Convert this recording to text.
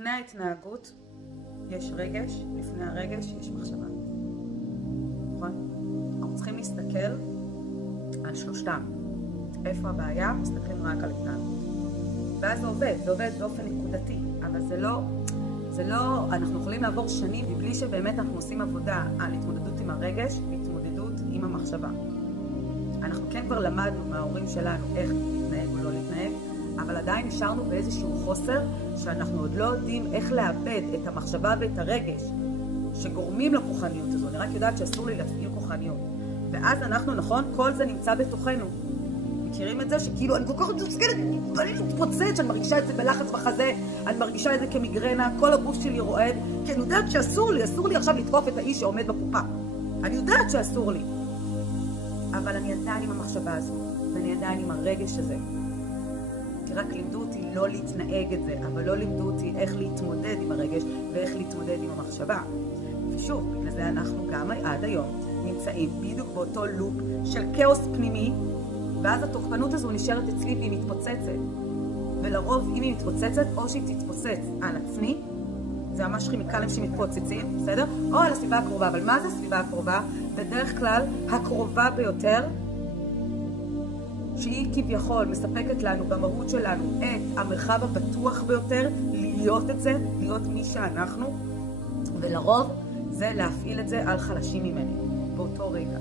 לפני ההתנהגות יש רגש, לפני הרגש יש מחשבה. נכון? אנחנו צריכים להסתכל על שלושתם. איפה הבעיה? מסתכלים רק על התנהגות. ואז זה עובד באופן נקודתי, אבל זה לא, אנחנו יכולים לעבור שנים מבלי שבאמת אנחנו עושים עבודה על התמודדות עם הרגש והתמודדות עם המחשבה. אנחנו כן כבר למדנו מההורים שלנו איך להתנהג או לא להתנהג, אבל עדיין נשארנו באיזשהו חוסר שאנחנו עוד לא יודעים איך לאבד את המחשבה ואת הרגש שגורמים לכוחניות הזו. אני רק יודעת שאסור לי להפעיל כוחניות. ואז אנחנו, נכון, כל זה נמצא בתוכנו. מכירים את זה? שכאילו אני כל כך מתוסכלת, אני מתפוצץ, שאני מרגישה את זה בלחץ בחזה, אני מרגישה את זה כמגרנה, כל הגוף שלי רועד, כי אני יודעת שאסור לי עכשיו לתקוף את האיש שעומד בקופה. אני יודעת שאסור לי. אבל אני עדיין עם המחשבה הזו, ואני עדיין עם הרגש הזה. כי רק לימדו אותי לא להתנהג את זה, אבל לא לימדו אותי איך להתמודד עם הרגש ואיך להתמודד עם המחשבה. ושוב, בגלל זה אנחנו גם עד היום נמצאים בדיוק באותו לופ של כאוס פנימי, ואז התוקפנות הזו נשארת אצלי והיא מתפוצצת. ולרוב אם היא מתפוצצת, או שהיא תתפוצץ על עצמי, זה ממש כימיקלים שמתפוצצים, בסדר? או על הסביבה הקרובה. אבל מה זה הסביבה הקרובה? בדרך כלל הקרובה ביותר, שהיא כביכול מספקת לנו במהות שלנו את המרחב הבטוח ביותר, להיות את זה, להיות מי שאנחנו, ולרוב זה להפעיל את זה על חלשים ממני באותו רגע.